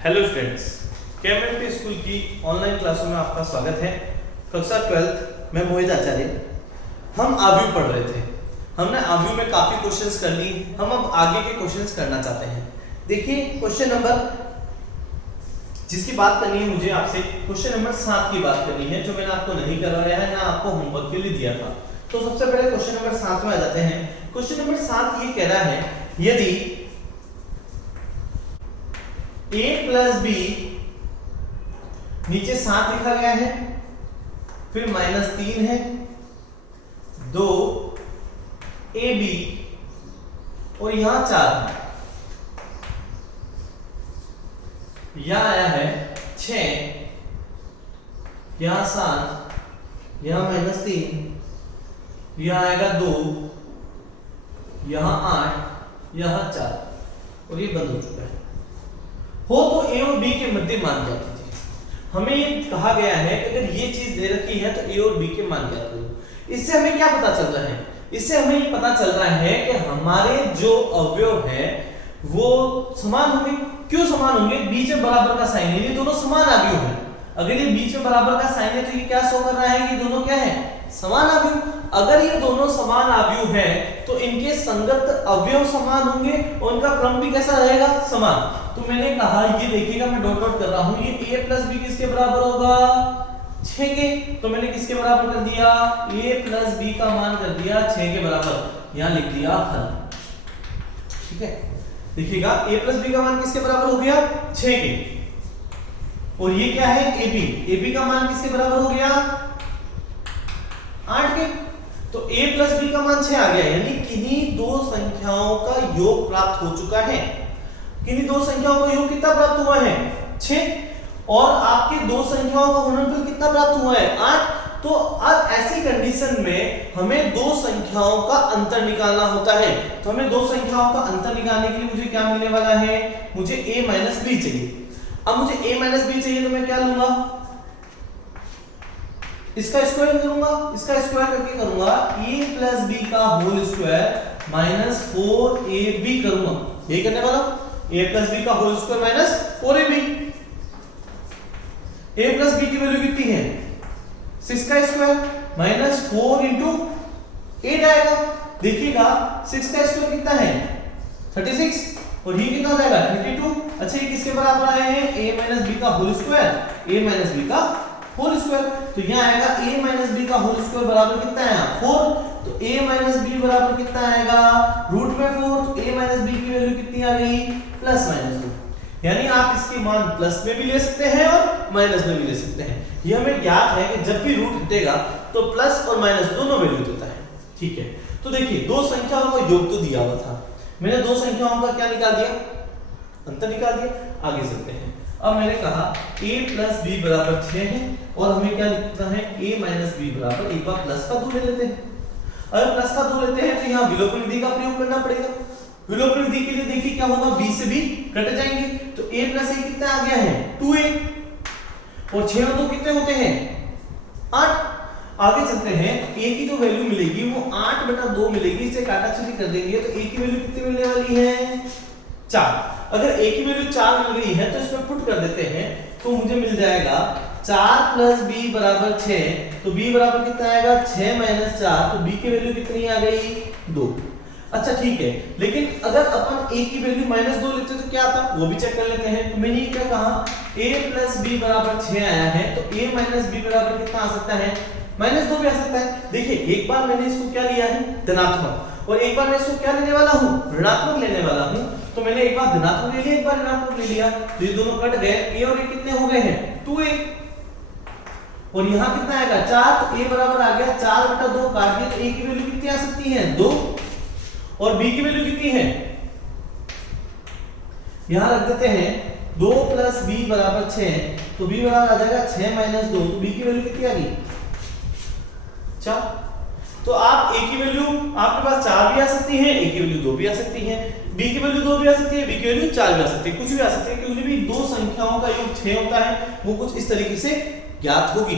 Hello students, केएमएलटी school की online क्लासों में आपका स्वागत है। कक्षा 12th में मोहित आचार्य। हम आव्यूह पढ़ रहे थे। हमने आव्यूह में काफी क्वेश्चंस कर ली। हम अब आगे के क्वेश्चंस करना चाहते हैं। देखिए क्वेश्चन नंबर जिसकी बात करनी है मुझे आपसे, क्वेश्चन नंबर 7 की बात करनी है, जो मैंने आपको नहीं करवाया है ना आपको होमवर्क के लिए दिया था। तो सबसे पहले क्वेश्चन नंबर 7 में आ जाते हैं। क्वेश्चन नंबर 7 ये कह रहा है, यदि a प्लस बी नीचे 7 लिखा गया है, फिर -3 है, 2 ab और यहां 4 है, यहां आया है 6, यहां 7, यहां -3, यहां आएगा 2, यहां 8, यहां 4 और ये बंद हो चुका है। हो तो a और b के मध्य मान ज्ञात कीजिए। हमें ये कहा गया है कि अगर ये चीज दे रखी है तो a और b के मान ज्ञात करो। इससे हमें क्या पता चल रहा है? इससे हमें ये पता चल रहा है कि हमारे जो अवयव है वो समान होंगे। क्यों समान होंगे? बीच में बराबर का साइन है, ये दोनों समान अवयव हैं। अगर ये बीच में बराबर का साइन है तो ये क्या शो कर रहा है कि दोनों क्या है? समान अवयव। अगर ये दोनों समान अवयव हैं तो इनके संगत अवयव समान होंगे और उनका क्रम भी कैसा रहेगा? समान। तो मैंने कहा ये देखिएगा, मैं डॉट डॉट कर रहा हूं, ये a प्लस बी किसके बराबर होगा? 6 के। तो मैंने किसके बराबर कर दिया? a प्लस बी का मान कर दिया 6 के बराबर। यहां लिख दिया हल। ठीक है, देखिएगा a प्लस बी का मान किसके बराबर हो गया? 6 के। और ये क्या है? ab का मान किसके बराबर हो गया? 8 के। तो a प्लस बी का मान 6 आ गया, यानी किन्हीं दो संख्याओं का योग प्राप्त हो चुका है। किन्हीं दो संख्याओं का योग कितना प्राप्त हुआ है? 6। और आपके दो संख्याओं का गुणनफल कितना प्राप्त हुआ है? 8। तो अब ऐसी कंडीशन में हमें दो संख्याओं का अंतर निकालना होता है। तो हमें दो संख्याओं का अंतर निकालने के लिए मुझे क्या मिलने वाला है? मुझे a माइनस बी चाहिए। अब मुझे a माइनस बी चाहिए तो मैं क्या लूंगा? इसका स्क्वायर करूंगा। इसका स्क्वायर करके करूंगा a प्लस बी का होल स्क्वायर माइनस 4ab करूंगा। यही करने वाला a प्लस बी का whole square minus 4ab। a plus B की वैल्यू कितनी है? 6 का स्क्वायर माइनस 4 इंटू 8 आएगा। देखिएगा 6 का स्क्वायर कितना है? 36 और ये कितना हो जाएगा? 32। अच्छा ये किसके बराबर आए हैं? a माइनस बी का whole square, a minus B का होल स्क्वायर। तो यहाँ आएगा a माइनस बी का होल स्क्वायर बराबर कितना है? 4। तो a माइनस बी बराबर कितना आएगा? रूट में 4। तो a माइनस बी की वैल्यू कितनी आ गई? Plus minus 2। यानी आप इसके मान प्लस में भी ले सकते हैं और माइनस में भी ले सकते हैं। ये हमें ज्ञात है कि जब भी रूट हटेगा तो प्लस और माइनस दोनों वैल्यू देता है। ठीक है, तो देखिए दो संख्याओं का योग तो दिया हुआ था, मैंने दो संख्याओं का क्या निकाल दिया? अंतर निकाल दिया। आगे चलते हैं। अब मैंने कहा a प्लस बी बराबर 6 है और हमें क्या लिखना है? a माइनस बी बराबर, एक बार प्लस का 2 ले लेते हैं। अगर प्लस का 2 लेते हैं तो यहाँ विलोपन विधि का प्रयोग करना पड़ेगा। विलोपन विधि के लिए देखिए क्या होगा? b से b कट जाएंगे। तो a प्लस a कितना आ गया है? 2a। और 6 और 2 कितने होते हैं? 8। आगे चलते हैं। a की जो वैल्यू मिलेगी वो 8/2 मिलेगी। इसे काटाछीटी कर देंगे तो a की वैल्यू कितनी मिलने वाली है? 4। अगर a की वैल्यू 4 मिल गई है तो इसमें पुट कर देते हैं तो मुझे मिल जाएगा 4 प्लस b बराबर 6। तो b बराबर कितना आएगा? 6 माइनस 4। तो b की वैल्यू कितनी आ गई? 2। अच्छा ठीक है, लेकिन अगर अपन a की वैल्यू -2 लेते तो क्या आता? वो भी चेक कर लेते हैं। तो मैंने क्या कहा? a प्लस b बराबर 6 आया है तो a माइनस b बराबर कितना आ सकता है? -2 भी आ सकता है। देखिए एक बार मैंने इसको क्या लिया है? धनात्मक, और एक बार मैं इसको क्या लेने वाला हूँ? ऋणात्मक लेने वाला हूँ। तो मैंने एक बार धनात्मक ले लिया, एक बार ऋणात्मक ले लिया, तो ये दोनों कट गए। a और a कितने हो गए हैं? 2a। और यहाँ कितना आएगा? 4। तो a बराबर आ गया 4/2 काट दिया तो a की वैल्यू कितनी आ सकती है? 2। और b की वैल्यू कितनी है? यहां रख देते हैं 2 प्लस b बराबर 6। तो b बराबर आ जाएगा 6 माइनस 2। तो b की वैल्यू कितनी आ गई? 4। तो आप a की वैल्यू आपके पास 4 भी आ सकती है, a की वैल्यू 2 भी आ सकती है, b की वैल्यू 2 भी आ सकती है, b की वैल्यू 4 भी आ सकती है, कुछ भी आ सकती है, क्योंकि भी दो संख्याओं का योग 6 होता है वो कुछ इस तरीके से ज्ञात होगी।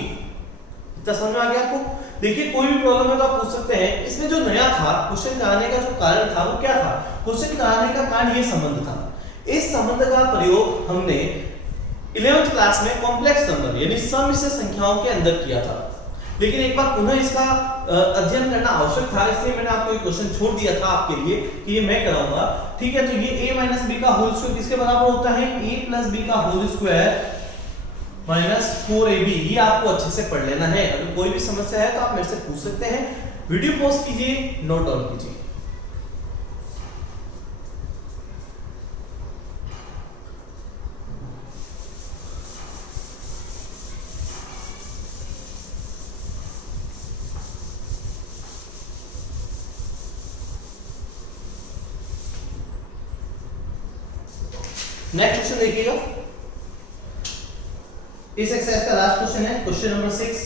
इतना समझ में आ गया आपको? देखिए कोई भी प्रॉब्लम है तो आप पूछ सकते हैं। इसमें जो नया था क्वेश्चन कराने का जो कारण था वो क्या था? क्वेश्चन कराने का कारण ये संबंध था। इस संबंध का प्रयोग हमने 11th क्लास में कॉम्प्लेक्स नंबर यानी सम्मिश्र संख्याओं के अंदर किया था, लेकिन एक बार पुनः इसका अध्ययन करना आवश्यक था, इसलिए मैंने आपको एक क्वेश्चन छोड़ दिया था आपके लिए कि ये मैं कराऊंगा। ठीक है, तो ये a माइनस बी का होल स्क्वायर किसके बराबर होता है? a प्लस बी का होल स्क्वायर माइनस 4ab। ये आपको अच्छे से पढ़ लेना है। अगर कोई भी समस्या है तो आप मेरे से पूछ सकते हैं। वीडियो पॉज कीजिए, नोट डाउन कीजिए। नेक्स्ट क्वेश्चन देखिएगा, इस एक्सरसाइज का लास्ट क्वेश्चन है, क्वेश्चन नंबर 6।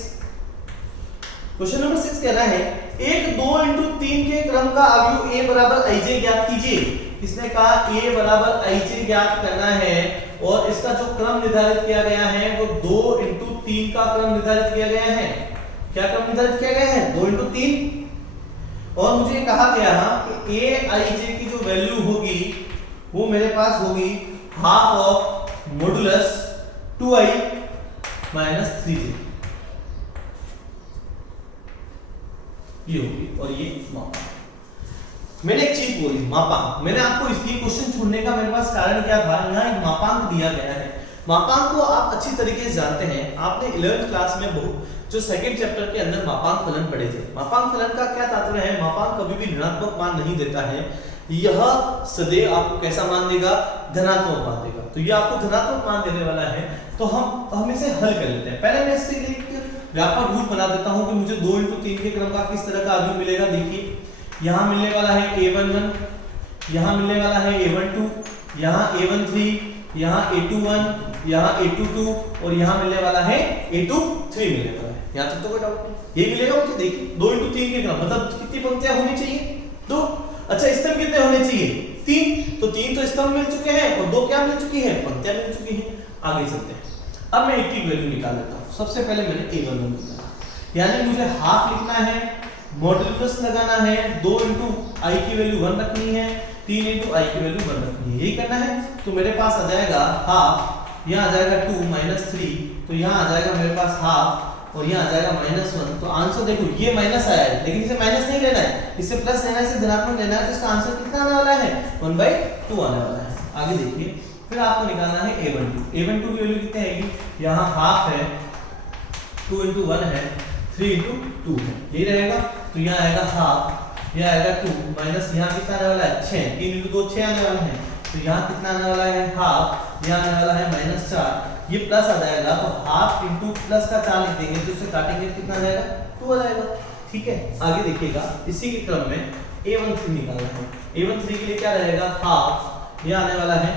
क्वेश्चन नंबर 6 कह रहा है एक 2 इंटू 3 के क्रम का अवयव a बराबर ij ज्ञात कीजिए। इसने कहा a बराबर ij ज्ञात करना है और इसका जो क्रम निर्धारित किया गया है वो 2 इंटू 3 का क्रम निर्धारित किया गया है। क्या क्रम निर्धारित किया गया है? 2 इंटू 3। और मुझे कहा गया कि a ij की जो वैल्यू होगी वो मेरे पास होगी half of modulus 2i minus 3j, ये होगी। और ये मापांक, मैंने एक चीज बोली मापांक, मैंने आपको इसलिए क्वेश्चन छोड़ने का मेरे पास कारण क्या था, यहाँ एक मापांक दिया गया है। मापांक को आप अच्छी तरीके से जानते हैं, आपने 11th क्लास में बहुत जो सेकंड चैप्टर के अंदर मापांक फलन पढ़े थे। मापांक फलन का क्या तात्पर्य है? मापांक कभी भी ऋणात्मक मान नहीं देता है, यह सदैव आपको कैसा मान देगा? धनात्मक मान देगा। तो ये आपको धनात्मक मान देने वाला है, तो हम इसे हल कर लेते हैं। पहले मैं इससे एक व्यापक रूप बना देता हूं कि मुझे 2 इंटू 3 के क्रम का किस तरह का अवयव मिलेगा। देखिए, यहाँ मिलने वाला है a11, यहाँ मिलने वाला है a12, यहाँ a13, यहाँ a21, यहाँ a22 और यहाँ मिलने वाला है a23 मिलने वाला है। यहाँ तक तो कोई डाउट नहीं, ये मिलेगा मुझे। देखिए 2 इंटू 3 के क्रम मतलब कितनी पंक्तियां होनी चाहिए? 2। अच्छा, स्तंभ कितने होने चाहिए? 3। तो 3 तो स्तंभ मिल चुके हैं और 2 क्या मिल चुकी है? पंक्तियां मिल चुकी हैं। आगे चलते हैं, अब मैं एक की वैल्यू निकाल लेता हूं। सबसे पहले मैंने a11 निकाला, यानी मुझे हाफ लिखना है, मॉडुलस लगाना है, 2 इंटू i की वैल्यू 1 रखनी है, 3 इंटू i की वैल्यू 1 रखनी है, यही करना है। तो मेरे पास आ जाएगा हाफ, यहाँ आ जाएगा 2 माइनस 3, तो यहाँ आ जाएगा मेरे पास हाफ और यहाँ आ जाएगा -1। तो आंसर देखो ये माइनस आया है, लेकिन इसे माइनस नहीं लेना है, इसे प्लस लेना है, इसे धनात्मक लेना है। तो इसका आंसर कितना आने वाला है? 1/2 आने वाला है। आगे देखिए, फिर आपको निकालना है a12। a12 की वैल्यू कितनी आएगी? यहाँ हाफ है, 2 इंटू 1 है, 3 इंटू 2 है, यही रहेगा। तो यहाँ आएगा हाफ, यहाँ आएगा 2 माइनस यहाँ कितना आने वाला है? 6, 3 इंटू 2 6 आने वाला है। तो यहाँ कितना आने वाला है? हाफ, यहाँ आने वाला है -4, ये प्लस आ जाएगा। तो हाफ इंटू प्लस का 4 लिख देंगे, तो इसे काटेंगे कितना आ जाएगा? 2 आ जाएगा। ठीक है, आगे देखिएगा, इसी के क्रम में a13 निकालना है। a13 के लिए क्या रहेगा? हाफ, यह आने वाला है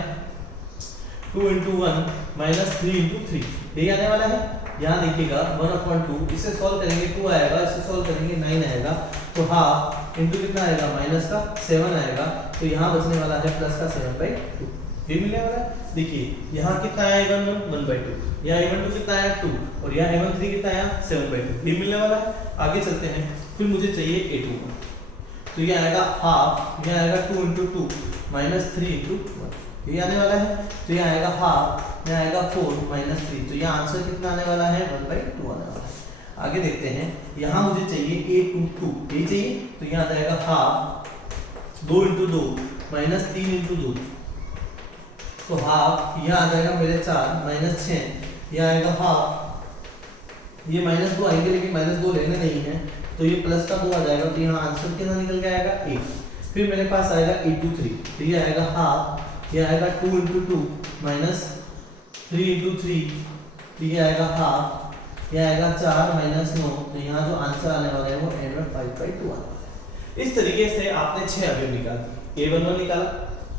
2 इंटू 1 माइनस 3 इंटू 3, यही आने वाला है। यहाँ देखिएगा 1/2, इसे सॉल्व करेंगे 2 आएगा, इसे सॉल्व करेंगे 9 आएगा। तो हाफ इंटू कितना आएगा? माइनस का 7 आएगा। तो यहाँ बचने वाला है प्लस का 7/2, ये मिलने वाला है। देखिए यहाँ कितना आया? a11 1/2, यहाँ a12 कितना आया? 2 और यहाँ a13 कितना आया? 7/2, ये मिलने वाला है। आगे चलते हैं, फिर मुझे चाहिए a21, तो ये आएगा हाफ, ये आएगा 2 इंटू 2 माइनस 3 इंटू 1, ये आने वाला है। तो ये आएगा हाफ, ये आएगा 4 माइनस 3, तो यहाँ आंसर कितना आने वाला है? 1/2 आने वाला है। आगे देखते हैं, यहाँ मुझे चाहिए a22, ये चाहिए, तो यहाँ आ जाएगा हाफ 2 इंटू 2 माइनस 3 इंटू 2, तो हाफ, यहाँ आ जाएगा मेरे 4 माइनस 6, यह आएगा हाफ, ये -2 आएंगे लेकिन -2 लेने नहीं है, तो ये प्लस का 2 आ जाएगा। तो यहाँ आंसर कितना निकल के आएगा? 1। फिर मेरे पास आएगा a23, तो ये आएगा हाफ, ये आएगा 2 इंटू 2 माइनस 3 इंटू 3, तो ये आएगा हाफ, ये आएगा 4 माइनस 9, तो यहाँ जो आंसर आने वाला है वो 5/2 आने वाला है। इस तरीके से आपने 6 अवयव निकाल दिए। a11 निकाला,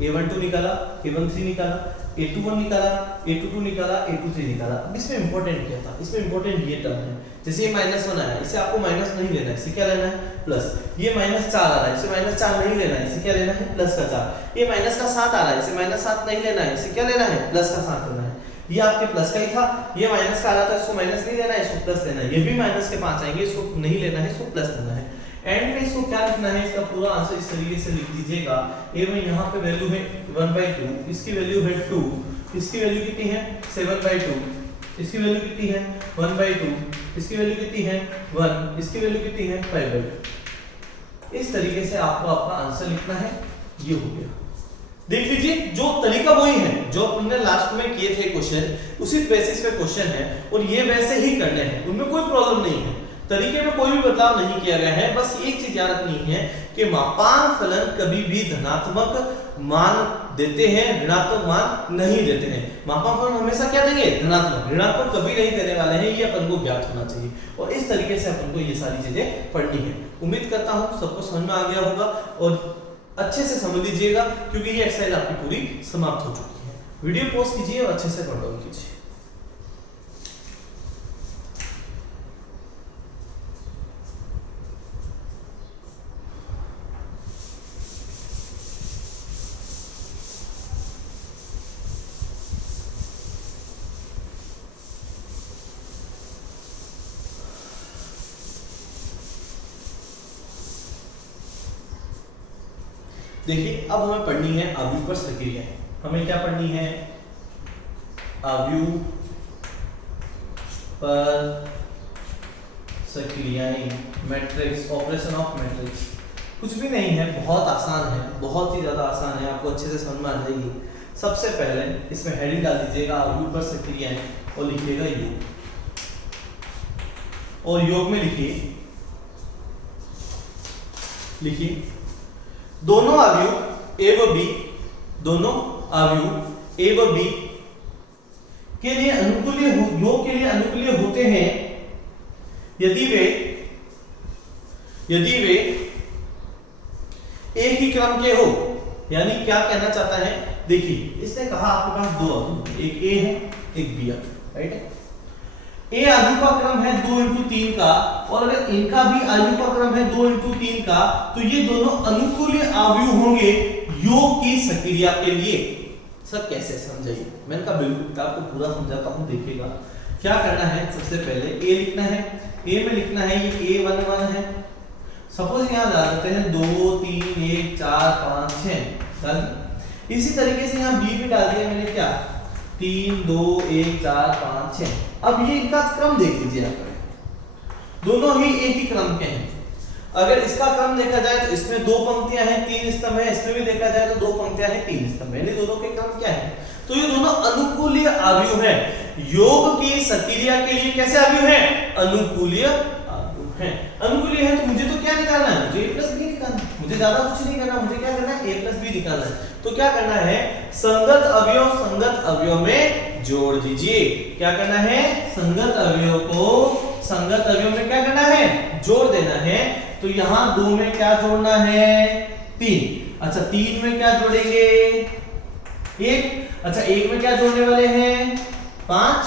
a12 निकाला, a13 निकाला, a21 निकाला, a22 निकाला, a23 निकाला। अब इसमें इंपॉर्टेंट क्या था? इसमें इंपॉर्टेंट ये टर्म है, जैसे ये -1 आया, इसे आपको माइनस नहीं लेना है, इसे क्या लेना है? प्लस। ये -4 आ रहा है, इसे -4 नहीं लेना है, इसे क्या लेना है? प्लस का 4। ये -7 आ रहा है, इसे -7 नहीं लेना है, इसे क्या लेना है? प्लस का 7 लेना है। ये आपके प्लस का ही था, ये माइनस का आ रहा था, इसको माइनस नहीं लेना है, इसको प्लस लेना है। ये भी माइनस के 5 आएंगे, इसको नहीं लेना है, इसको प्लस लेना है। एंड में इसको क्या लिखना है? इसका पूरा आंसर इस तरीके से लिख दीजिएगा। a1 यहाँ पे वैल्यू है 1/2, इसकी वैल्यू है 2 इसकी वैल्यू कितनी है 7/2, इसकी वैल्यू कितनी है 1/2, इसकी वैल्यू कितनी है 1, इसकी वैल्यू कितनी है 5/2। इस तरीके से आपको आपका आंसर लिखना है। ये हो गया। देख लीजिए जो तरीका वही है जो हमने लास्ट में किए थे क्वेश्चन, उसी बेसिस पे क्वेश्चन है और ये वैसे ही करने हैं, उनमें कोई प्रॉब्लम नहीं है, तरीके में कोई भी बदलाव नहीं किया गया है। बस एक चीज याद रखनी है कि मापांक फलन कभी भी धनात्मक मान देते हैं, ऋणात्मक मान नहीं देते हैं। मापांक फलन हमेशा क्या देंगे धनात्मक, ऋणात्मक कभी नहीं देने वाले हैं, ये अपन को ज्ञात होना चाहिए और इस तरीके से अपन को ये सारी चीजें पढ़नी है। उम्मीद करता हूं सबको समझ में आ गया होगा और अच्छे से समझ लीजिएगा क्योंकि ये एक्सरसाइज आपकी पूरी समाप्त हो चुकी है। वीडियो पॉज कीजिए और अच्छे से नोट डाउन कीजिए। देखिए अब हमें पढ़नी है अव्युत्पन्न प्रक्रियाएं। हमें क्या पढ़नी है अव्युत्पन्न प्रक्रियाएं, मैट्रिक्स, ऑपरेशन ऑफ मैट्रिक्स। कुछ भी नहीं है, बहुत आसान है, बहुत ही ज्यादा आसान है, आपको अच्छे से समझ में आ जाएगी। सबसे पहले इसमें हेडिंग डाल दीजिएगा अव्युत्पन्न प्रक्रियाएं और लिखिएगा योग, और योग में लिखिए दोनों अवयव ए व बी, दोनों अवयव ए व बी के लिए अनुकूल्य योग के लिए अनुकूल्य होते हैं यदि वे एक ही क्रम के हो। यानी क्या कहना चाहता है, देखिए इसने कहा आपके पास दो अवयव, एक ए है एक बी है, राइट है। ए आयु का क्रम है 2 × 3 का और अगर इनका भी आयु का क्रम है 2 × 3 का, तो ये दोनों अनुकूल्य अवयव होंगे योग की सक्रिया के लिए। सर कैसे समझाइए, मैंने कहा बिल्कुल आपको पूरा समझाता हूं, देखिएगा क्या करना है। सबसे पहले ए लिखना है, ए में लिखना है ये A11 है। सपोज यहां डाल देते हैं 2 3 1 4 5 6 डाल। इसी तरीके से यहां बी भी डाल दिया मैंने, क्या 3 2 1 4 5 6। अब ये इनका क्रम देख लीजिए यहाँ पर, दोनों ही एक ही क्रम के हैं। अगर इसका क्रम देखा जाए तो इसमें 2 पंक्तियां हैं 3 स्तंभ है, इसमें भी देखा जाए तो 2 पंक्तियां हैं 3 स्तंभ है, दोनों के क्रम क्या है, तो ये दोनों अनुकूल्य अवयव हैं। योग की सक्रिया के लिए कैसे अवयव हैं, अनुकूल्य अवयव हैं। अनुकूल्य है तो मुझे तो क्या निकालना है, मुझे a + b निकालना है, मुझे ज्यादा कुछ नहीं करना, मुझे क्या करना है a + b निकालना है। तो क्या करना है, संगत अवयव में जोड़ दीजिए। क्या करना है, संगत अवयव को संगत अवयव में क्या करना है, जोड़ देना है। तो यहां 2 में क्या जोड़ना है 3, अच्छा 3 में क्या जोड़ेंगे 1, अच्छा 1 में क्या जोड़ने वाले हैं 5,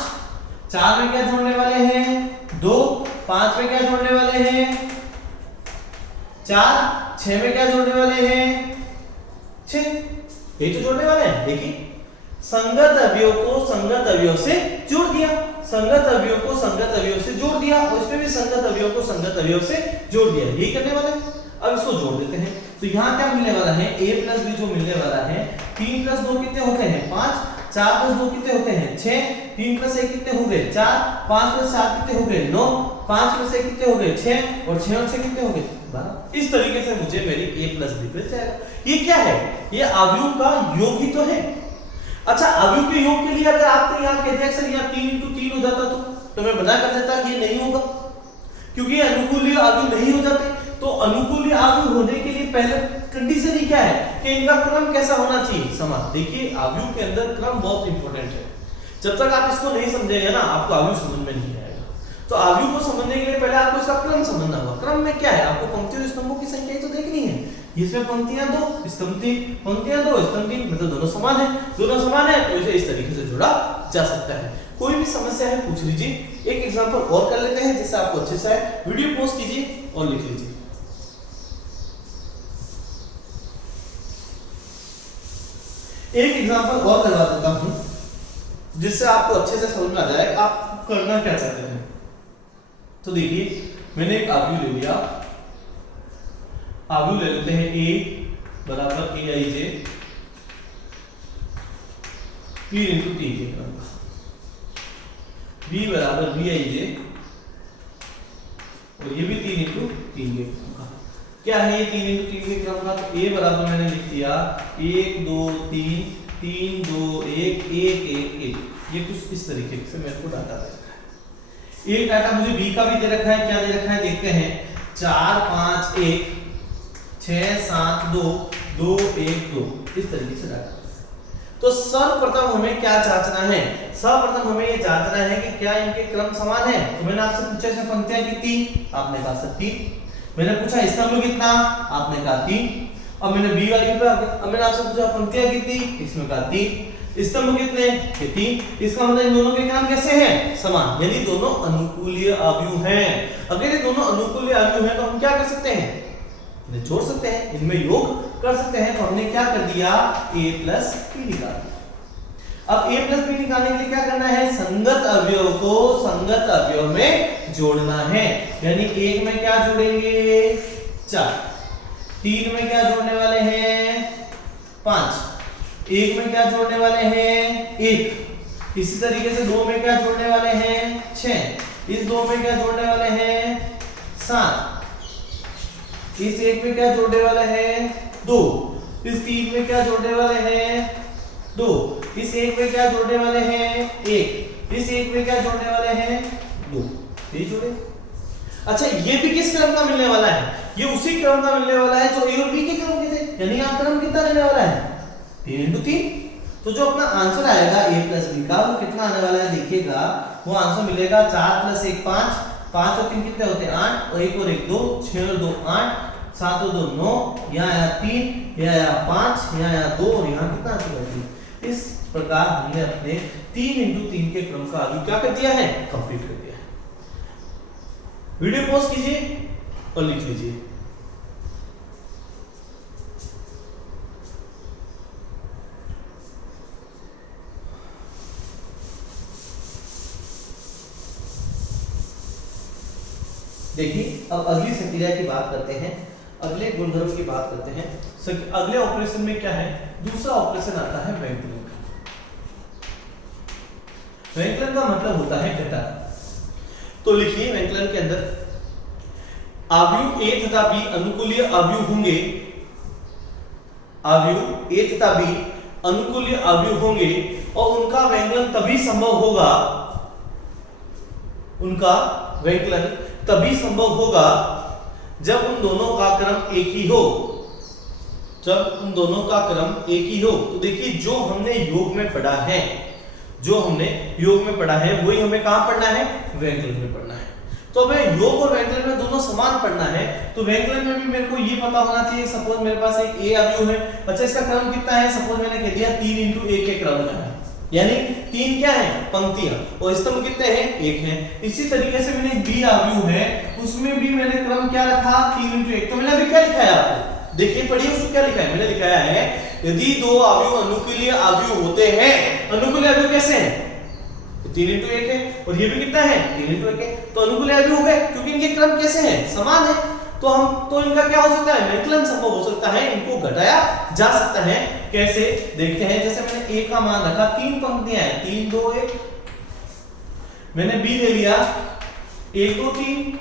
4 में क्या जोड़ने वाले हैं 2, 5 में क्या जोड़ने वाले हैं 4, 6 में क्या जोड़ने वाले हैं 6, ये तो जोड़ने वाले हैं। देखिए संगत अवयव को संगत अवयव से जोड़ दिया, संगत अवयव को संगत अवयव से जोड़ दिया और इसमें भी संगत अवयव को संगत अवयव से जोड़ दिया, यही करने वाले। अब इसको जोड़ देते हैं तो यहाँ क्या मिलने वाला है, a + b जो मिलने वाला है 3 + 2 कितने होते हैं 5, 4 + 2 कितने होते हैं 6, 3 + 1 कितने हो गए 4, 5 + 4 कितने हो गए 9, 5 + 1 कितने हो गए 6 और 6 और 6 कितने हो गए 12। इस तरीके से मुझे मेरी a + b मिल जाएगा। ये क्या है, ये अवयव का योग ही तो है। अच्छा अवयव के योग के लिए अगर आपने यहाँ कह दिया सर यहाँ 3 × 3 हो जाता तो मैं बना कर देता कि ये नहीं होगा, क्योंकि अनुकूल्य अवयव नहीं हो जाते। तो अनुकूल्य अवयव होने के लिए पहले कंडीशन ही क्या है कि इनका क्रम कैसा होना चाहिए, समान। देखिए अवयव के अंदर क्रम बहुत इंपॉर्टेंट है, जब तक आप इसको नहीं समझेंगे ना आपको अवयव समझ में नहीं आएगा। तो अवयव को समझने के लिए पहले आपको इसका क्रम समझना होगा। क्रम में क्या है, आपको पंक्तियों और स्तंभों की संख्या तो देखनी है। इसमें पंक्तियां 2 स्तंभ 3, पंक्तियां 2 स्तंभ 3, मतलब दोनों समान है, दोनों समान है तो इसे इस तरीके से जोड़ा जा सकता है। कोई भी समस्या है पूछ लीजिए। एक एग्जांपल और कर लेते हैं जिससे आपको अच्छे से वीडियो पॉज कीजिए और लिख लीजिए। एक एग्जांपल और करवा देता हूं जिससे आपको अच्छे से समझ में आ जाए आप करना क्या चाहते हैं। तो देखिए मैंने एक अवयव ले लिया, अवयव ले लेते हैं a = aij 3 इंटू 3 के क्रम का, b बराबर bij और ये भी 3 इंटू 3 के क्रम का। क्या है ये 3 इंटू 3 के क्रम का? तो a बराबर मैंने लिख दिया 1 2 3 3 2 1 1 1 1। ये कुछ इस तरीके से मेरे को डाटा दे रखा है। एक डाटा मुझे b का भी दे रखा है, क्या दे रखा है देखते हैं, 4 5 1 6 7 2 2 1 2, इस तरीके से डाटा। तो सर्वप्रथम हमें क्या जांचना है? सर्वप्रथम हमें ये जांचना है कि क्या इनके क्रम समान है। तो मैंने आपसे पूछा इसमें पंक्तियां कितनी, आपने कहा 3। मैंने पूछा स्तंभ कितना, आपने कहा 3। अब मैंने बी वाली पे आ गया, अब मैंने आपसे पूछा पंक्तियां कितनी, इसमें कहा 3। स्तंभ कितने, ये 3। इसका मतलब इन दोनों के क्रम कैसे हैं? समान, यानी दोनों अनुकूलीय अवयव हैं। अगर ये दोनों अनुकूलीय अवयव हैं तो हम क्या कर सकते हैं, इन्हें जोड़ सकते हैं, इनमें योग कर सकते हैं। तो हमने क्या कर दिया, a प्लस b निकाल दिया। अब a प्लस b निकालने के लिए क्या करना है, संगत अवयव को संगत अवयव में जोड़ना है। यानी 1 में क्या जोड़ेंगे, 4, 3 में क्या जोड़ने वाले हैं, 5, 1 में क्या जोड़ने वाले हैं, 1। इसी तरीके से 2 में क्या जोड़ने वाले हैं, 6। इस 2 में क्या जोड़ने वाले हैं, 7। इस 1 में क्या जोड़ने वाले हैं, 2। इस 3 में क्या जोड़ने वाले हैं, 2। इस 1 में क्या जोड़ने वाले हैं, 1। इस 1 में क्या जोड़ने वाले हैं, 2। ये जोड़े। अच्छा, ये भी किस क्रम का मिलने वाला है, ये उसी क्रम का मिलने वाला है जो a और b के क्रम के थे। यानी यहाँ क्रम कितना रहने वाला है, 3 इंटू 3। तो जो अपना आंसर आएगा a प्लस b का, वो कितना आने वाला है देखिएगा, वो आंसर मिलेगा 4 प्लस 1 5, 5 और 3 कितने होते हैं 8, और 1 और 1 2, 6 और 2 8, 7 और 2 9, यहाँ आया 3, यहाँ आया 5, यहाँ आया 2 और यहाँ कितना आंसर 3। इस प्रकार हमने अपने 3 इंटू 3 के क्रम का अभी क्या कर दिया है, कंप्लीट कर दिया है। वीडियो पॉज कीजिए और लिख लीजिए। देखिए, अब अगली संक्रिया की बात करते हैं, अगले गुणधर्म की बात करते हैं। अगले ऑपरेशन में क्या है, दूसरा ऑपरेशन आता है व्यंकलन का। व्यंकलन का मतलब होता है घटाना। तो लिखिए, व्यंकलन के अंदर अवयव a तथा b अनुकूलीय अवयव होंगे, अवयव a तथा b अनुकूलीय अवयव होंगे और उनका व्यंकलन तभी संभव होगा, उनका व्यंकलन तभी संभव होगा जब उन दोनों का क्रम एक ही हो, जब उन दोनों का क्रम एक ही हो। तो देखिए, जो हमने योग में पढ़ा है, जो हमने योग में पढ़ा है वही हमें कहां पढ़ना है, व्यंकलन में पढ़ना है। तो हमें योग और व्यंकलन में दोनों समान पढ़ना है। तो व्यंकलन में भी मेरे को ये पता होना चाहिए, सपोज मेरे पास एक a अवयव है, अच्छा इसका क्रम कितना है, सपोज मैंने कह दिया 3 इंटू 1 के क्रम में है, यानी 3 क्या है, पंक्तियां, और स्तंभ कितने हैं, 1 है। इसी तरीके से मैंने b अवयव है, उसमें भी मैंने क्रम क्या रखा, 3 इंटू 1। तो मैंने अभी क्या लिखा है आपको, देखिए पढ़िए उसको क्या लिखा है, मैंने लिखा है यदि दो अवयव अनुकूलीय अवयव होते हैं, अनुकूलीय अवयव कैसे हैं, 3 इंटू 1 है, और ये भी कितना है, 3 इंटू 1 है, तो अनुकूलीय अवयव हो गए, क्योंकि इनके क्रम कैसे हैं, समान है। तो इनका क्या हो सकता है, व्यंकलन संभव हो सकता है, इनको घटाया जा सकता है। कैसे देखते हैं, जैसे मैंने a का मान रखा, 3 पंक्तियां हैं, 3 2 1, मैंने b ले लिया 1 2 3।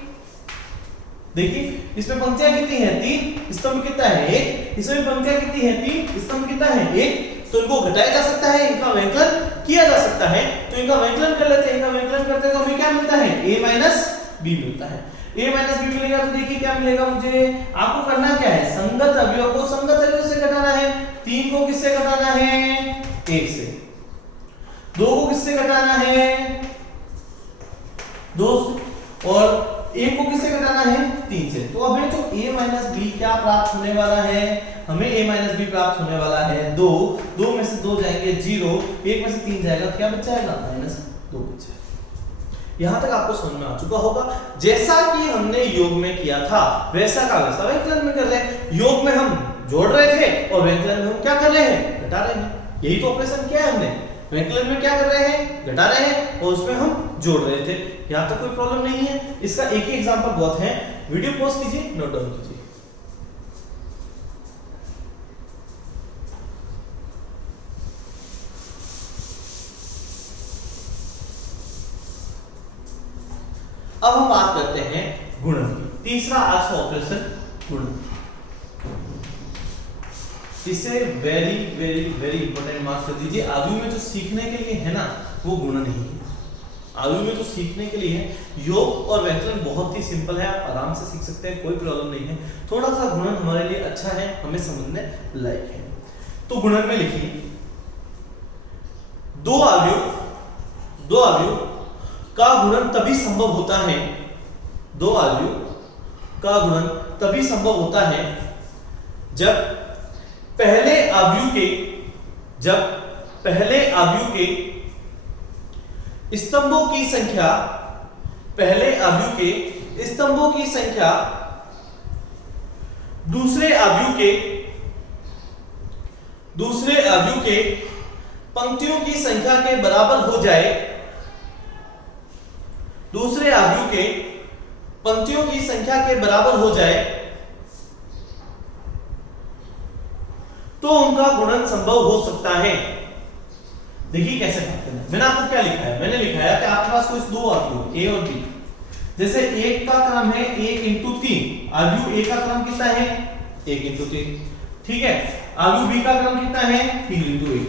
देखिए इसमें पंक्तियां कितनी हैं, 3, स्तंभ कितना है 1, इसमें पंक्तियां कितनी हैं 3, स्तंभ कितना है 1। तो इनको घटाया जा सकता है, इनका व्यंकलन किया जा सकता है। तो इनका व्यंकलन कर लेते हैं, इनका व्यंकलन करते हैं तो हमें क्या मिलता है, a माइनस b मिलता है। a माइनस b मिलेगा तो देखिए क्या मिलेगा मुझे, आपको करना क्या है, संगत अवयव को संगत अवयव से घटाना है। 3 को किससे घटाना है, 1 से। 2 को किससे घटाना है, 2, और 1 को किससे घटाना है, 3 से। तो हमें जो a माइनस b क्या प्राप्त होने वाला है, हमें a माइनस b प्राप्त होने वाला है 2। 2 में से 2 जाएंगे 0, 1 में से 3 जाएगा, क्या बच जाएगा, माइनस 2 बच जाएगा। यहां तक आपको समझ में आ चुका होगा। जैसा कि हमने योग में किया था वैसा का वैसा व्यंकलन में कर रहे हैं। योग में हम जोड़ रहे थे और व्यंकलन में हम क्या कर रहे हैं, घटा रहे हैं। यही तो ऑपरेशन किया है हमने, व्यंकलन में क्या कर रहे हैं, घटा रहे हैं, और उसमें हम जोड़ रहे थे। यहाँ तक कोई प्रॉब्लम नहीं है। इसका एक ही एग्जांपल बहुत है, वीडियो पॉज कीजिए, नोट डाउन कीजिए। अब हम बात करते हैं गुणन की। तीसरा आज का ऑपरेशन गुणन। इसे very very very important marks कर दीजिए। आयु में जो सीखने के लिए है ना वो गुणन ही है। आयु में जो सीखने के लिए है योग और व्याकरण बहुत ही सिंपल है, आप आराम से सीख सकते हैं, कोई प्रॉब्लम नहीं है। थोड़ा सा गुणन हमारे लिए अच्छा है, हमें समझने लायक है। तो गुणन में लिखिए दो आयु का गुणन तभी संभव होता है, दो आयु का गुणन तभी संभव होता है जब पहले आयु के स्तंभों की संख्या दूसरे आयु के पंक्तियों की संख्या के बराबर हो जाए, दूसरे आयु के पंक्तियों की संख्या के बराबर हो जाए तो उनका गुणन संभव हो सकता है। देखिए कैसे बात करना है। मैंने आपको क्या लिखा है, मैंने लिखा है कि आपके पास कोई दो आयु ए और बी, जैसे एक का क्रम है 1 इंटू 3, आयु ए का क्रम कितना है 1 इंटू 3, ठीक है। आयु बी का क्रम कितना है 3 इंटू 1।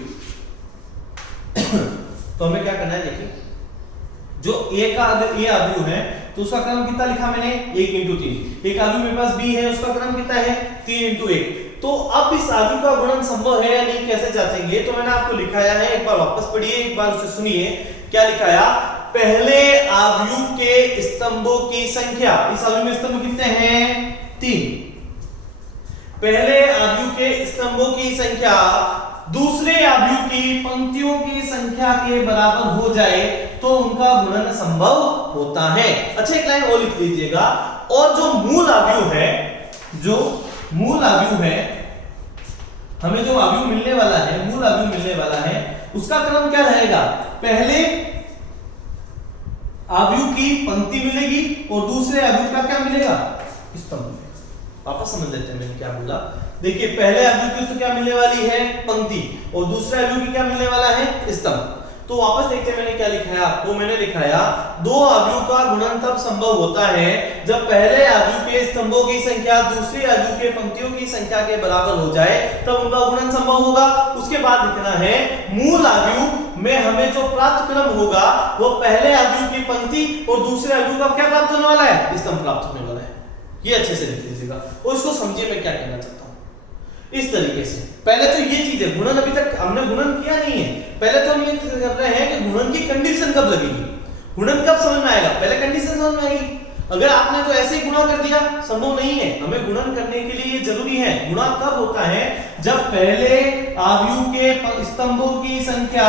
तो हमें क्या करना है, देखिए जो ए का अगर ए आयु है तो उसका क्रम कितना लिखा मैंने 1 इंटू 3। एक आयु मेरे पास बी है, उसका क्रम कितना है 3 इंटू 1। तो अब इस आयु का गुणन संभव है या नहीं कैसे जांचेंगे, तो मैंने आपको लिखाया है, एक बार वापस पढ़िए, एक बार उसे सुनिए। क्या लिखाया, पहले आयु के स्तंभों की संख्या, इस आयु में स्तंभ कितने हैं 3, पहले आयु के स्तंभों की संख्या दूसरे आयु की पंक्तियों की संख्या के बराबर हो जाए तो उनका गुणन संभव होता है। अच्छा एक लाइन और लिख लीजिएगा, और जो मूल आयु है, जो मूल आयु है, हमें जो आयु मिलने वाला है, मूल आयु मिलने वाला है, उसका क्रम क्या रहेगा, पहले आयु की पंक्ति मिलेगी और दूसरे आयु का क्या मिलेगा स्तंभ। वापस समझ लेते हैं मैंने क्या बोला। देखिए पहले आयु की तो क्या मिलने वाली है पंक्ति और दूसरे आयु की क्या मिलने वाला है स्तंभ। तो वापस देखते हैं मैंने क्या लिखा है आपको, मैंने लिखाया दो आयु का गुणन तब संभव होता है जब पहले आयु के स्तंभों की संख्या दूसरी आयु के पंक्तियों की संख्या के बराबर हो जाए तब उनका गुणन संभव होगा। उसके बाद लिखना है मूल आयु में हमें जो प्राप्त क्रम होगा वो पहले आयु की पंक्ति और दूसरे आयु का क्या प्राप्त होने वाला है स्तंभ प्राप्त होने वाला है। ये अच्छे से लिख लीजिएगा और इसको समझिए मैं क्या कहना चाहता हूं। इस तरीके से पहले तो ये चीज है, गुणन अभी तक हमने गुणन किया नहीं है, पहले तो हम ये कर रहे हैं कि गुणन की कंडीशन कब लगेगी, गुणन कब समझ में आएगा, पहले कंडीशन समझ में आएगी। अगर आपने तो ऐसे ही गुणा कर दिया संभव नहीं है, हमें गुणन करने के लिए ये जरूरी है। गुणा कब होता है जब पहले आयु के स्तंभों की संख्या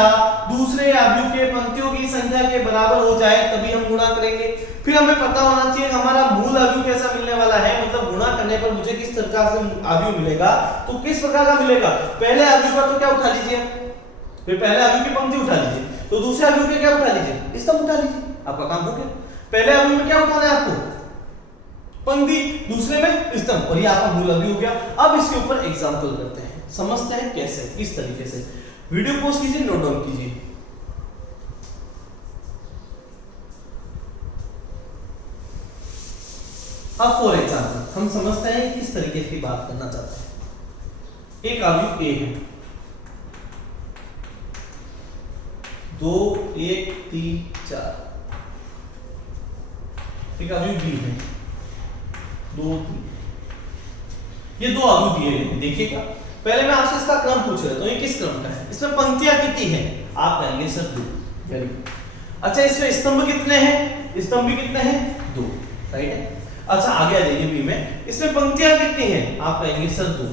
दूसरे आयु के पंक्तियों की संख्या के बराबर हो जाए तभी हम गुणा करेंगे। फिर हमें पता होना चाहिए हमारा मूल आयु कैसा मिलने वाला है, मतलब गुणा करने पर मुझे किस प्रकार से आयु मिलेगा, तो किस प्रकार का मिलेगा, पहले आयु का तो क्या उठा लीजिए, फिर पहले आयु की पंक्ति उठा लीजिए, तो दूसरे आयु के क्या उठा लीजिए स्तंभ उठा लीजिए, आपका काम हो गया। पहले आयु में क्या उठाना है आपको पंक्ति, दूसरे में स्तंभ, और ये आपका मूल आयु हो गया। अब इसके ऊपर एग्जांपल करते हैं, समझते हैं कैसे, किस तरीके से। वीडियो पॉज कीजिए, नोट डाउन कीजिए। अब फॉर एग्जांपल हम समझते हैं किस तरीके की बात करना चाहते हैं। एक आयु ए है, 2 1 3 4, एक आयु बी है 2 3, ये दो आयु दिए हैं। देखिएगा पहले मैं आपसे इसका क्रम पूछ रहा था, ये किस क्रम का है, इसमें पंक्तियां कितनी हैं, आप कहेंगे सर 2, वेरी गुड। अच्छा इसमें स्तंभ कितने हैं, स्तंभ भी कितने हैं 2, राइट है। अच्छा आगे आ जाइए बी में, इसमें पंक्तियां कितनी हैं, आप कहेंगे सर 2।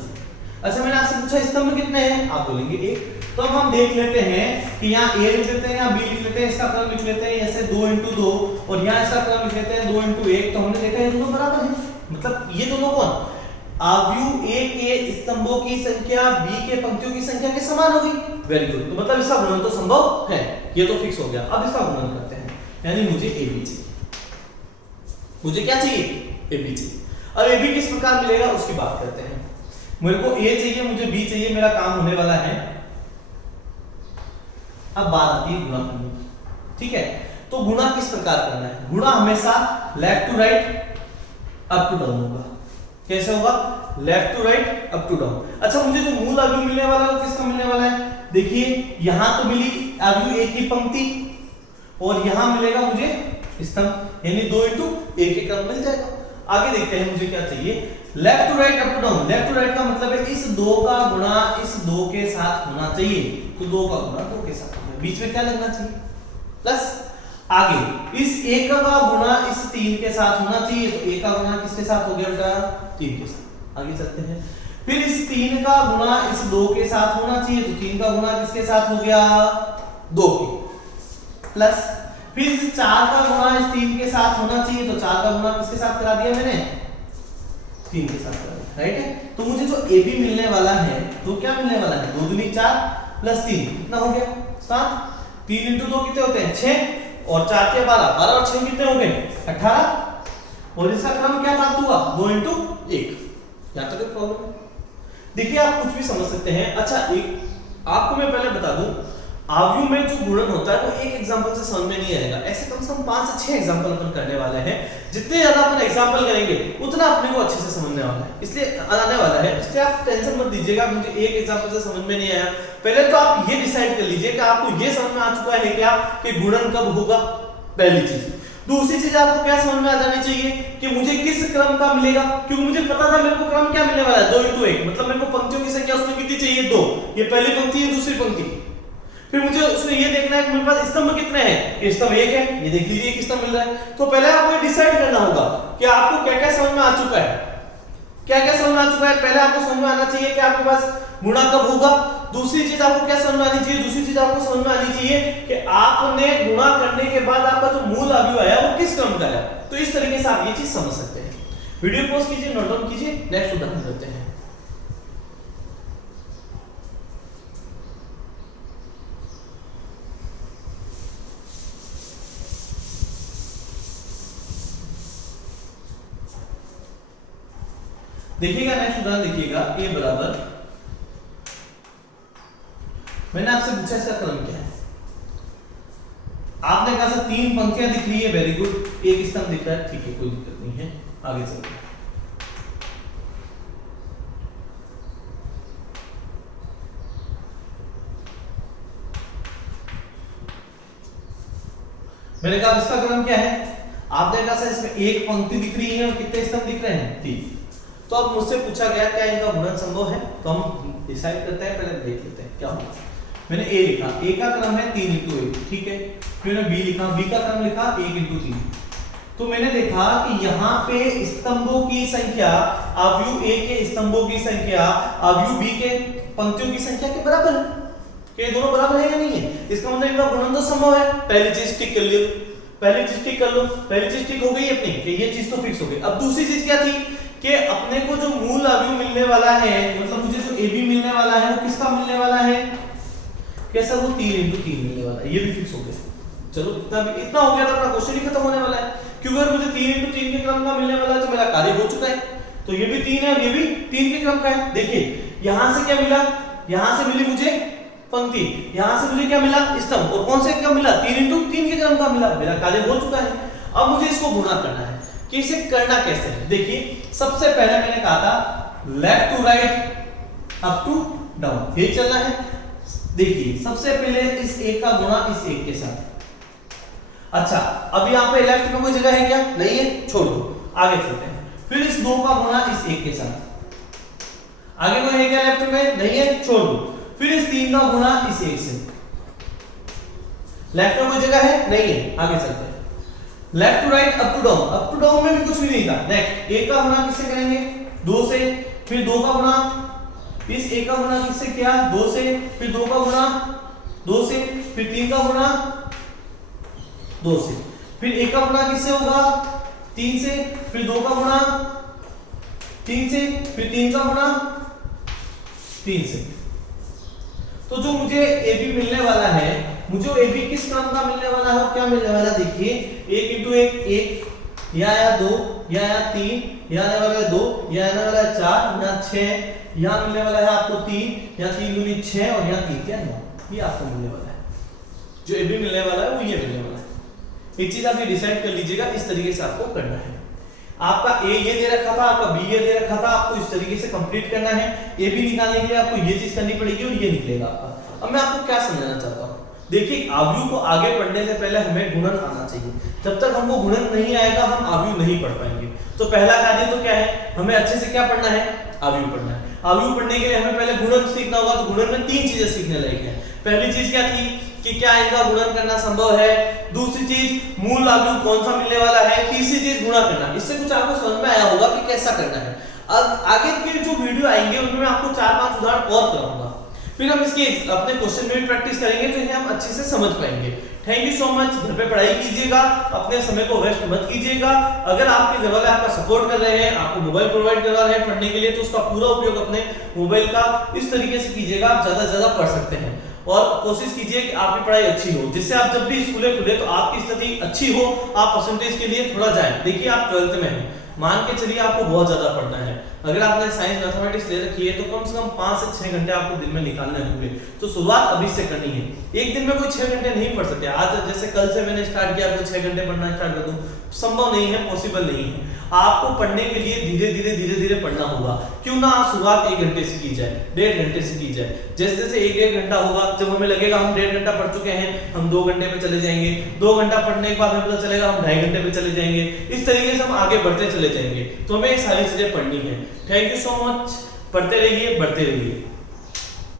अच्छा मैंने आपसे पूछा स्तंभ कितने हैं, आप बोलेंगे 1। तो अब हम देख लेते हैं कि यहाँ a लिख लेते हैं, यहाँ b लिख लेते हैं, इसका क्रम लिख लेते हैं ऐसे 2 इंटू 2, और यहाँ इसका क्रम लिख लेते हैं 2 इंटू 1। तो हमने देखा ये दोनों बराबर हैं, मतलब ये दोनों कौन, आयु a के स्तंभों की संख्या b के पंक्तियों की संख्या के समान होगी, वेरी गुड। तो मतलब इसका गुणन तो संभव है, ये तो फिक्स हो गया। अब इसका गुणन करते हैं, यानी मुझे ab चाहिए, मुझे क्या चाहिए ab चाहिए। अब ab किस प्रकार मिलेगा उसकी बात करते हैं। मेरे को a चाहिए, मुझे b चाहिए, मेरा काम होने वाला है। अब बात आती है गुणा करने की, ठीक है। तो गुणा किस प्रकार करना है? गुणा हमेशा left to right up to down होगा। कैसे होगा? Left to right up to down. अच्छा, मुझे जो मूल अवयव मिलने वाला है वो किसका मिलने वाला है? देखिए यहां तो मिली अवयव एक की पंक्ति और यहां मिलेगा मुझे स्तंभ, यानी 2 इंटू एक ही क्रम मिल जाएगा। आगे देखते हैं मुझे क्या चाहिए। Left to right up to down. Left to right का मतलब है इस 2 का गुणा इस 2 के साथ होना चाहिए, तो 2 का गुणा 2 के साथ होगा। बीच में क्या लगना चाहिए? प्लस। आगे इस 1 का गुणा इस 3 के साथ होना चाहिए, तो 1 का गुणा किसके साथ हो गया बेटा? 3 के साथ। आगे चलते हैं। फिर इस 3 का गुणा इस 2 के साथ होना चाहिए, तो 3 का गुणा किसके साथ हो गया? 2 के। प्लस फिर इस 4 का गुणा इस 3 के साथ होना चाहिए, तो 4 का गुणा किसके साथ करा दिया मैंने? 3 के साथ करा दिया। राइट है। तो मुझे जो AB मिलने वाला है तो क्या मिलने वाला है? 2 दूनी 4 प्लस 3 कितना हो गया? 7। 3 इंटू 2 कितने होते हैं? 6 और 4 के 12, 12 और 6 कितने हो गए? 18। और इसका क्रम क्या प्राप्त हुआ? 2 इंटू 1। यहां तक कोई प्रॉब्लम है? देखिए आप कुछ भी समझ सकते हैं। अच्छा, एक आपको मैं पहले बता दूं, अवयव में जो गुणन होता है वो एक एग्जांपल से समझ में नहीं आएगा। ऐसे कम से कम 5 से 6 एग्जांपल अपन करने वाले हैं। जितने ज्यादा अपन एग्जांपल करेंगे उतना अपने को अच्छे से समझने वाला है, इसलिए आने वाला है। इसलिए आप टेंशन मत दीजिएगा मुझे एक एग्जांपल से समझ में नहीं आया। पहले तो आप ये डिसाइड कर लीजिए कि आपको ये समझ में आ चुका है क्या कि गुणन कब होगा, पहली चीज। दूसरी चीज आपको क्या समझ में आ जानी चाहिए कि मुझे किस क्रम का मिलेगा, क्योंकि मुझे पता था मेरे को क्रम क्या मिलने वाला है? 2 इंटू 1, मतलब मेरे को पंक्तियों की संख्या उसमें कितनी चाहिए? 2। ये पहली पंक्ति है, दूसरी पंक्ति। फिर मुझे उसमें ये देखना है कि मेरे पास स्तंभ कितने हैं? ये स्तंभ 1 है, ये देख लीजिए कि स्तंभ मिल रहा है। तो पहले आपको डिसाइड करना होगा कि आपको क्या क्या समझ में आ चुका है, क्या क्या समझ में आ चुका है। पहले आपको समझ में आना चाहिए कि आपके पास गुणा कब होगा। दूसरी चीज आपको क्या समझ में आनी चाहिए? दूसरी चीज आपको समझ में आनी चाहिए कि आपने गुणा करने के बाद आपका जो मूल अवयव आया वो किस क्रम का है। तो इस तरीके से आप ये चीज समझ सकते हैं। वीडियो पॉज कीजिए, नोट डाउन कीजिए, नेक्स्ट उदाहरण करते हैं। देखिएगा नेक्स्ट उदाहरण देखिएगा। a बराबर, मैंने आपसे पूछा इसका क्रम क्या है? आपने कहा सर 3 पंक्तियां दिख रही है, वेरी गुड, एक स्तंभ दिख रहा है, ठीक है, कोई दिक्कत नहीं है। आगे चलते हैं। मैंने कहा इसका क्रम क्या है? आपने कहा सर इसमें एक पंक्ति दिख रही है और कितने स्तंभ दिख रहे हैं? 3। तो अब मुझसे पूछा गया क्या इनका गुणन संभव है? तो हम डिसाइड करते हैं, पहले देख लेते हैं क्या होगा। मैंने a लिखा, a का क्रम है 3 इंटू 1, ठीक है। फिर मैंने b लिखा, b का क्रम लिखा 1 इंटू 3। तो मैंने देखा कि यहाँ पे स्तंभों की संख्या अवयव a के स्तंभों की संख्या अवयव b के पंक्तियों की संख्या के बराबर है। क्या ये दोनों बराबर है या नहीं है? इसका मतलब इनका गुणन तो संभव है। पहली चीज टिक कर लो, पहली चीज टिक कर लो, पहली चीज टिक हो गई अपनी कि ये चीज तो फिक्स हो गई। अब दूसरी चीज क्या थी कि अपने को जो मूल अवयव मिलने वाला है, मतलब मुझे जो AB मिलने वाला है वो किसका मिलने वाला है? कैसा? वो 3 इंटू 3 मिलने वाला है। ये भी फिक्स हो गया। चलो इतना हो गया तो अपना क्वेश्चन ही खत्म होने वाला है, क्योंकि अगर मुझे 3 इंटू 3 के क्रम का मिलने वाला है तो मेरा कार्य हो चुका है। तो ये भी 3 है और ये भी 3 के क्रम का है। देखिए यहां से क्या मिला? यहां से मिली मुझे पंक्ति, यहां से मुझे क्या मिला? स्तंभ। और कौन से क्रम मिला? 3 इंटू 3 के क्रम का मिला। मेरा कार्य हो चुका है। अब मुझे इसको गुणा करना है कि इसे करना कैसे है। देखिए सबसे पहले मैंने कहा था left to right up to down, ये चलना है। देखिए सबसे पहले इस एक का गुणा इस एक के साथ। अच्छा, अब यहाँ पे लेफ्ट में कोई जगह है क्या? नहीं है, छोड़ दो, आगे चलते हैं। फिर इस 2 का गुणा इस एक के साथ। आगे कोई है क्या लेफ्ट में? नहीं है, छोड़ दो। फिर इस 3 का गुणा इस एक से। लेफ्ट में कोई जगह है? नहीं है, आगे चलते हैं। Left to right up to down, up to down में भी कुछ भी नहीं था। नेक्स्ट 1 का गुणा किससे करेंगे? 2 से। फिर 2 का गुणा इस 1 का गुणा किससे किया? 2 से। फिर 2 का गुणा 2 से। फिर 3 का गुणा 2 से। फिर 1 का गुणा किससे होगा? 3 से। फिर 2 का गुणा 3 से। फिर 3 का गुणा 3 से। तो जो मुझे AB मिलने वाला है, मुझे AB किस क्रम का मिलने वाला है और क्या मिलने वाला है? देखिए 1 इंटू 1 1, यहाँ आया 2, यहाँ आया 3, यहाँ आने वाला है 2, यहाँ आने वाला है 4, यहाँ 6, यहाँ मिलने वाला है आपको 3, यहाँ 3 दूनी 6 और यहाँ 3 क्या 9। ये आपको मिलने वाला है। जो AB मिलने वाला है वो ये मिलने वाला है। एक चीज आप ये डिसाइड कर लीजिएगा, इस तरीके से आपको करना है। आपका ए ये दे रखा था, आपका बी ये दे रखा था, आपको इस तरीके से कंप्लीट करना है। ए बी निकालने के लिए आपको ये चीज करनी पड़ेगी और ये निकलेगा आपका। अब मैं आपको क्या समझाना चाहता हूँ, देखिए आव्यूह को आगे पढ़ने से पहले हमें गुणन आना चाहिए। जब तक हमको गुणन नहीं आएगा हम आव्यूह नहीं पढ़ पाएंगे। तो पहला कार्य तो क्या है, हमें अच्छे से क्या पढ़ना है, आव्यूह पढ़ना है। आव्यूह पढ़ने के लिए हमें पहले गुणन सीखना होगा। तो गुणन में 3 चीजें सीखने लायक है। पहली चीज क्या थी कि क्या इनका गुणन करना संभव है, दूसरी चीज मूल आव्यूह कौन सा मिलने वाला है, तीसरी चीज गुणा करना। इससे कुछ आपको समझ में आया होगा कि कैसा करना है। अब आगे के जो वीडियो आएंगे उनमें मैं आपको 4-5 उदाहरण और कराऊंगा, फिर हम इसकी अपने क्वेश्चन में भी प्रैक्टिस करेंगे तो इन्हें हम अच्छे से समझ पाएंगे। Thank you so much. घर पे पढ़ाई कीजिएगा, अपने समय को वेस्ट मत कीजिएगा। अगर आपके घर वाले आपका सपोर्ट कर रहे हैं, आपको मोबाइल प्रोवाइड करवा रहे हैं पढ़ने के लिए, तो उसका पूरा उपयोग अपने मोबाइल का इस तरीके से कीजिएगा, आप ज्यादा से ज्यादा पढ़ सकते हैं। और कोशिश कीजिए कि आपकी पढ़ाई अच्छी हो, जिससे आप जब भी स्कूल खुले तो आपकी स्थिति अच्छी हो, आप परसेंटेज के लिए थोड़ा जाएं। देखिए आप 12th में हैं, मान के चलिए आपको बहुत ज्यादा पढ़ना है। अगर आपने साइंस मैथमेटिक्स ले रखी है तो कम से कम 5 से 6 घंटे आपको दिन में निकालने होंगे। तो शुरुआत अभी से करनी है। एक दिन में कोई 6 घंटे नहीं पढ़ सकते। आज जैसे कल से मैंने स्टार्ट किया तो 6 घंटे पढ़ना स्टार्ट कर दूं, संभव नहीं है, पॉसिबल नहीं है। आपको पढ़ने के लिए धीरे धीरे पढ़ना होगा। क्यों ना आप शुरुआत 1 घंटे से की जाए, 1.5 घंटे से की जाए। जैसे जैसे 1-1.5 घंटा होगा, जब हमें लगेगा हम 1.5 घंटा पढ़ चुके हैं, हम 2 घंटे पे चले जाएंगे। 2 घंटा पढ़ने के बाद हमें पता चलेगा हम 2.5 घंटे पे चले जाएंगे। इस तरीके से हम आगे बढ़ते चले जाएंगे। तो हमें ये सारी चीजें पढ़नी है। Thank you so much. पढ़ते रहिए, बढ़ते रहिए।